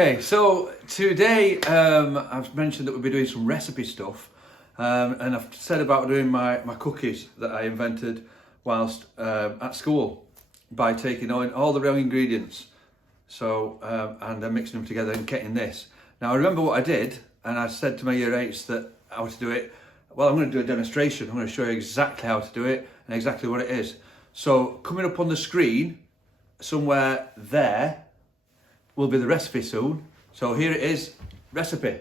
Okay, so today I've mentioned that we'll be doing some recipe stuff, and I've said about doing my cookies that I invented whilst at school by taking on all the real ingredients, and then mixing them together and getting this. Now I remember what I did, and I said to my year 8s that how to do it. Well, I'm going to do a demonstration. I'm going to show you exactly how to do it and exactly what it is. So coming up on the screen, somewhere there, will be the recipe soon. So here it is, recipe.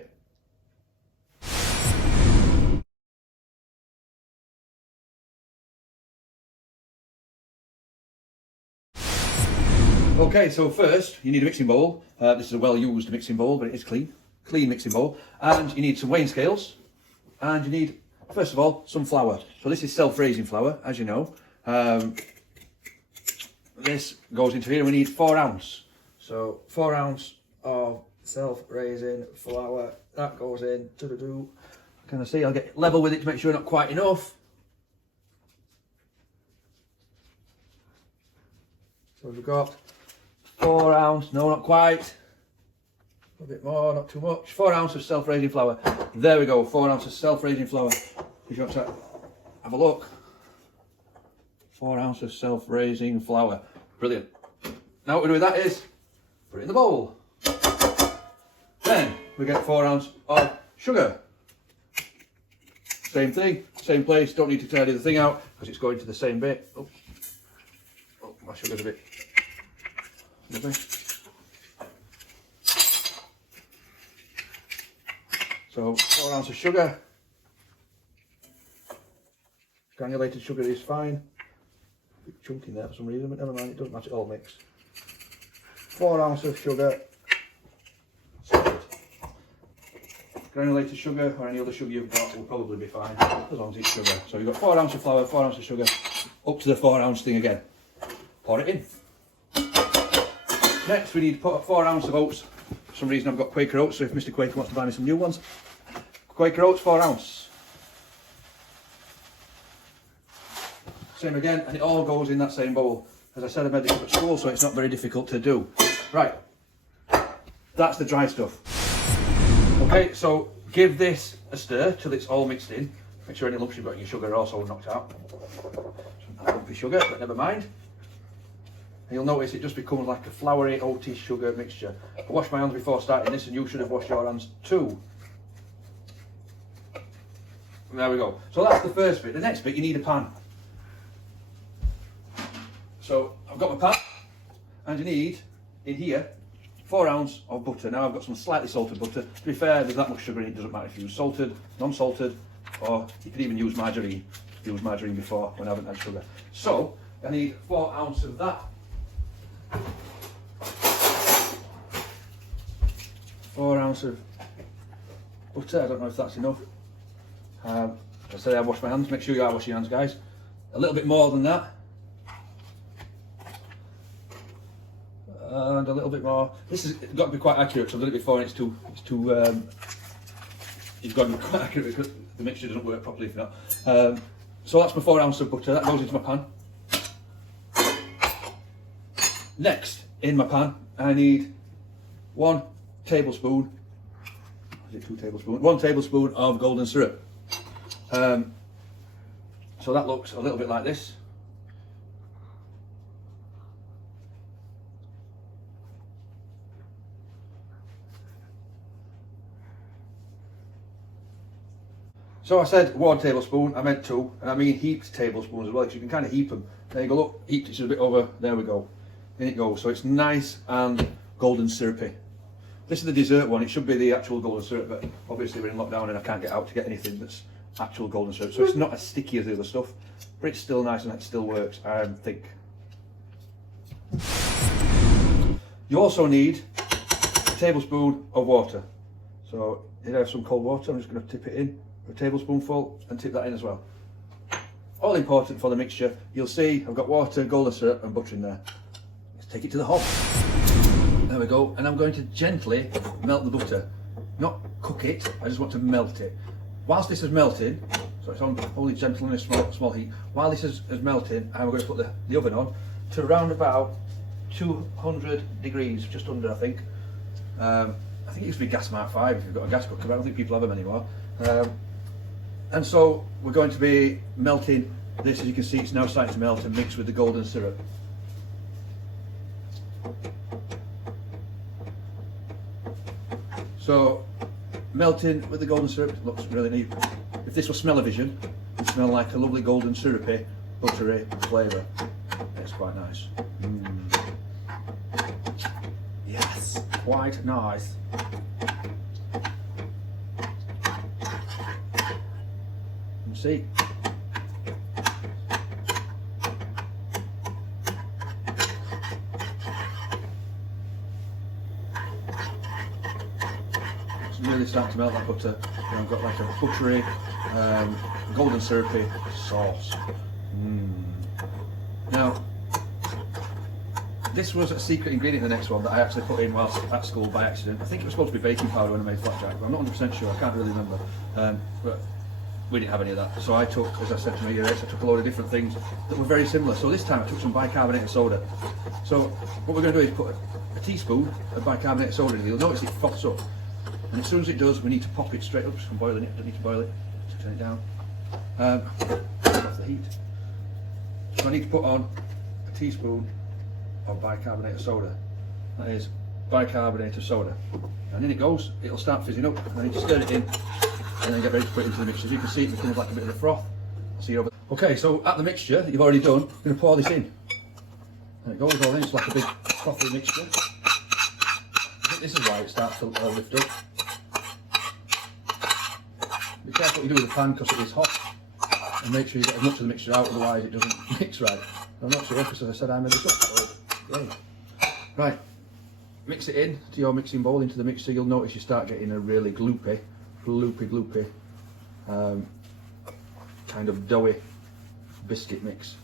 Okay, so first you need a mixing bowl. This is a well-used mixing bowl, but it is clean mixing bowl. And you need some weighing scales, and you need, first of all, some flour. So this is self-raising flour, as you know. This goes into here, and we need 4 ounce. So 4 ounce of self-raising flour, that goes in. Can I see? I'll get level with it to make sure not quite enough. So we've got 4 ounce, no, not quite. A bit more, not too much. 4 ounce of self-raising flour. There we go, 4 ounce of self-raising flour. If you want to have a look. 4 ounce of self-raising flour. Brilliant. Now what we do with that is put it in the bowl. Then we get 4 ounce of sugar. Same thing, same place. Don't need to tidy the thing out because it's going to the same bit. Oh, my sugar's a bit lovely. So 4 ounce of sugar. Granulated sugar is fine. A bit chunky there for some reason, but never mind, it doesn't matter, it all mix. 4 ounce of sugar. Granulated sugar or any other sugar you've got will probably be fine, as long as it's sugar. So you've got 4 ounce of flour, 4 ounce of sugar, up to the 4 ounce thing again. Pour it in. Next we need 4 ounce of oats. For some reason I've got Quaker oats, so if Mr. Quaker wants to buy me some new ones. Quaker oats, 4 ounce. Same again, and it all goes in that same bowl. As I said, I made this up at school, so it's not very difficult to do. Right, that's the dry stuff. Okay, so give this a stir till it's all mixed in. Make sure any lumps you've got in your sugar are also knocked out. Some lumpy sugar, but never mind. And you'll notice it just becomes like a floury, oaty sugar mixture. I washed my hands before starting this, and you should have washed your hands too. There we go. So that's the first bit. The next bit, you need a pan. So I've got my pan, and you need, in here, 4 ounce of butter. Now I've got some slightly salted butter. To be fair, there's that much sugar in it, doesn't matter if you use salted, non-salted, or you could even use margarine. I've used margarine before when I haven't had sugar. So I need 4 ounce of that. 4 ounce of butter. I don't know if that's enough. I said I wash my hands. Make sure you are washing your hands, guys. A little bit more than that. And a little bit more. This has got to be quite accurate because I've done it before and it's too you've got to be quite accurate because the mixture doesn't work properly if not. So that's my 4 ounce of butter. That goes into my pan. Next, in my pan, I need 1 tablespoon. Is it 2 tablespoons? 1 tablespoon of golden syrup. So that looks a little bit like this. So I said 1 tablespoon, I meant 2, and I mean heaped tablespoons as well, because you can kind of heap them. There you go, look, heaped, it's a bit over, there we go. In it goes, so it's nice and golden syrupy. This is the dessert one, it should be the actual golden syrup, but obviously we're in lockdown and I can't get out to get anything that's actual golden syrup, so it's not as sticky as the other stuff, but it's still nice and it still works, I think. You also need a tablespoon of water. So here I have some cold water, I'm just going to tip it in. A tablespoonful and tip that in as well. All important for the mixture. You'll see I've got water, golden syrup and butter in there. Let's take it to the hob. There we go, and I'm going to gently melt the butter. Not cook it, I just want to melt it. Whilst this is melting, so it's on only gentle and a small heat, while this is melting, I'm going to put the oven on to around about 200 degrees, just under I think. I think it used to be gas mark 5 if you've got a gas cooker, but I don't think people have them anymore. And so we're going to be melting this. As you can see, it's now starting to melt and mix with the golden syrup. So melting with the golden syrup looks really neat. If this was smell-o-vision, it would smell like a lovely golden syrupy, buttery flavour. It's quite nice. Yes, quite nice. You see. It's really starting to melt that butter. And I've got like a buttery, golden syrupy sauce. Now, this was a secret ingredient in the next one that I actually put in whilst at school by accident. I think it was supposed to be baking powder when I made flapjack, but I'm not 100% sure, I can't really remember. But we didn't have any of that. So I took, as I said to my year 8, I took a load of different things that were very similar. So this time I took some bicarbonate soda. So what we're going to do is put a teaspoon of bicarbonate soda in. You'll notice it froths up. And as soon as it does, we need to pop it straight up. Just from boiling it, don't need to boil it. Just turn it down. Turn off the heat. So I need to put on a teaspoon of bicarbonate of soda. That is bicarbonate of soda. And in it goes, it'll start fizzing up. I need to stir it in and then get ready to put it into the mixture. As you can see, it becomes like a bit of a froth. I'll see you over. Okay, so at the mixture that you've already done, I'm going to pour this in. There it goes all in, it's like a big frothy mixture. I think this is why it starts to lift up. Be careful what you do with the pan because it is hot. And make sure you get as much of the mixture out, otherwise it doesn't mix right. I'm not sure because as I said I made this up. So, yeah. Right, mix it in to your mixing bowl, into the mixer. You'll notice you start getting a really gloopy, kind of doughy biscuit mix.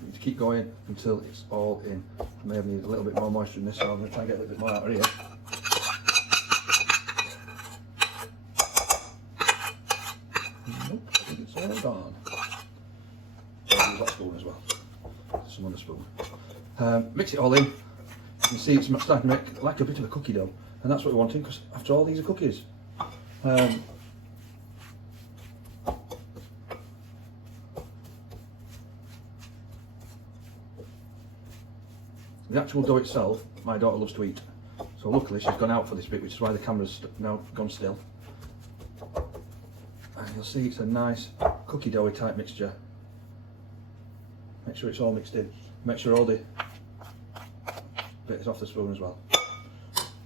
You need to keep going until it's all in. I may have needed a little bit more moisture in this, so I'm going to try and get a little bit more out of here. Nope, I think it's all gone. I'll use that spoon as well. Some on the spoon. Mix it all in. You can see it's starting to make like a bit of a cookie dough, and that's what we're wanting because after all, these are cookies. The actual dough itself, my daughter loves to eat, so luckily she's gone out for this bit, which is why the camera's now gone still. And you'll see it's a nice cookie doughy type mixture. Make sure it's all mixed in. Make sure all the bit is off the spoon as well.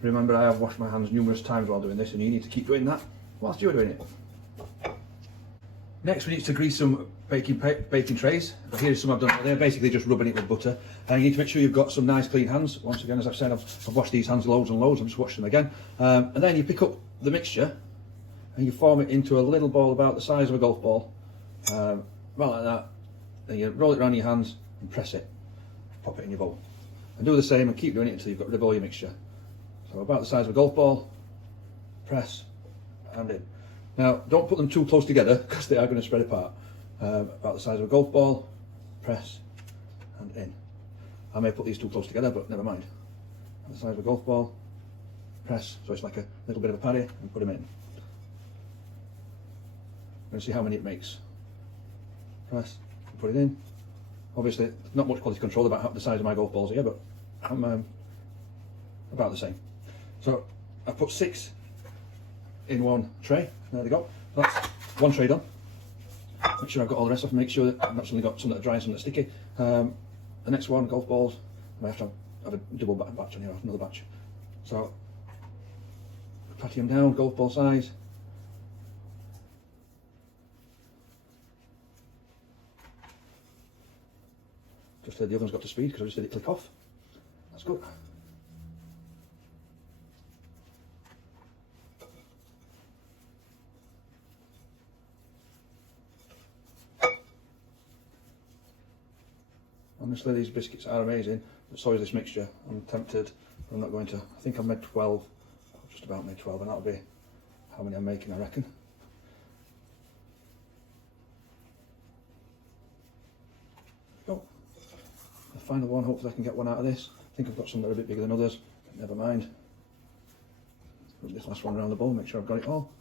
Remember, I have washed my hands numerous times while doing this, and you need to keep doing that whilst you're doing it. Next, we need to grease some baking trays. Here's some I've done. They're basically just rubbing it with butter. And you need to make sure you've got some nice clean hands. Once again, as I've said, I've washed these hands loads and loads. I'm just washing them again. And then you pick up the mixture and you form it into a little ball about the size of a golf ball. Right like that. Then you roll it around your hands and press it. Pop it in your bowl. And do the same and keep doing it until you've got rid of all your mixture. So about the size of a golf ball, press and in. Now, don't put them too close together because they are going to spread apart. About the size of a golf ball, press and in. I may put these too close together, but never mind. About the size of a golf ball, press, so it's like a little bit of a paddy, and put them in. We're going to see how many it makes. Press, and put it in. Obviously, not much quality control about the size of my golf balls here, but I'm about the same. So I've put 6 in one tray. There they go. That's one tray done. Make sure I've got all the rest of them. Make sure that I've not suddenly got some that are dry and some that are sticky. The next one, golf balls. I have to have a double batch on here, another batch. So patty them down, golf ball size. Just the oven's got to speed because I just did it click off. That's good. Honestly, these biscuits are amazing, but so is this mixture. I'm tempted, but I'm not going to. I think I've made 12, just about made 12, and that'll be how many I'm making, I reckon. Oh, final one. Hopefully I can get one out of this. I think I've got some that are a bit bigger than others. Never mind. Put this last one around the bowl, make sure I've got it all.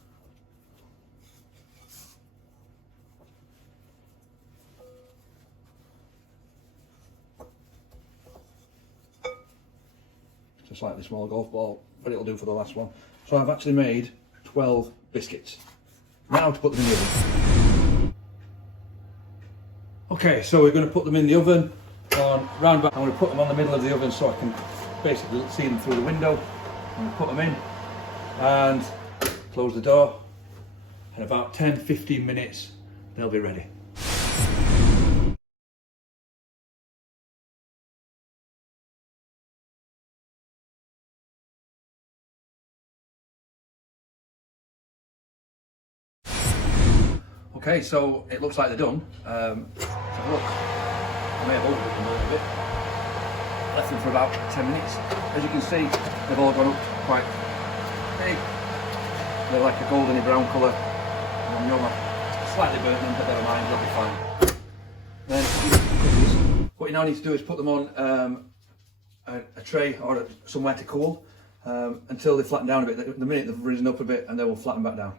It's a slightly smaller golf ball, but it'll do for the last one. So I've actually made 12 biscuits. Now to put them in the oven. Okay, so we're going to put them in the oven on round about. I'm going to put them on the middle of the oven so I can basically see them through the window. I'm going to put them in and close the door. In about 10-15 minutes, they'll be ready. Okay, so it looks like they're done. So look, I may have overcooked them a little bit. Left them for about 10 minutes. As you can see, they've all gone up quite big. They're like a goldeny brown colour. Slightly burnt them, but never mind, they'll be fine. Then what you now need to do is put them on a tray or somewhere to cool until they flatten down a bit. The minute they've risen up a bit, and they will flatten back down.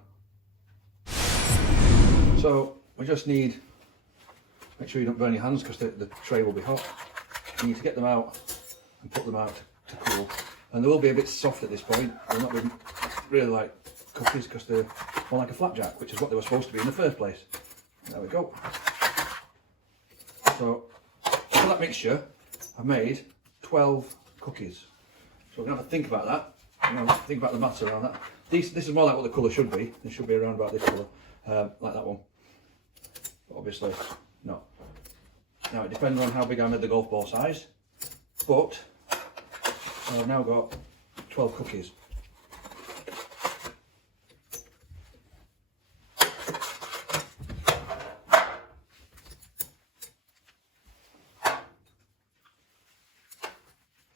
So we just need, make sure you don't burn your hands because the tray will be hot. You need to get them out and put them out to cool. And they will be a bit soft at this point. They'll not be really like cookies because they're more like a flapjack, which is what they were supposed to be in the first place. There we go. So for that mixture, I've made 12 cookies. So we're going to have to think about that. Think about the maths around that. This is more like what the colour should be. It should be around about this colour. Like that one, but obviously not. Now it depends on how big I made the golf ball size, but I've now got 12 cookies.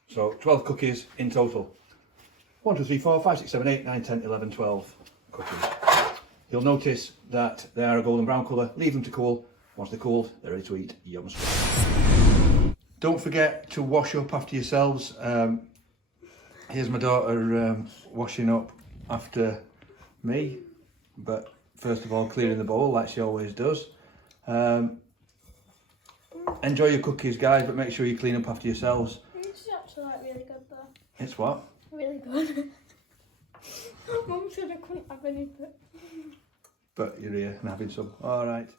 So 12 cookies in total. 1, 2, 3, 4, 5, 6, 7, 8, 9, 10, 11, 12 cookies. You'll notice that they are a golden brown colour. Leave them to cool. Once they're cooled, they're ready to eat. Yum. Don't forget to wash up after yourselves. Here's my daughter washing up after me. But first of all, clearing the bowl like she always does. Enjoy your cookies, guys, but make sure you clean up after yourselves. It's actually like really good though. It's what? Really good. Mum said I couldn't have any, but But you're here and having some. All right.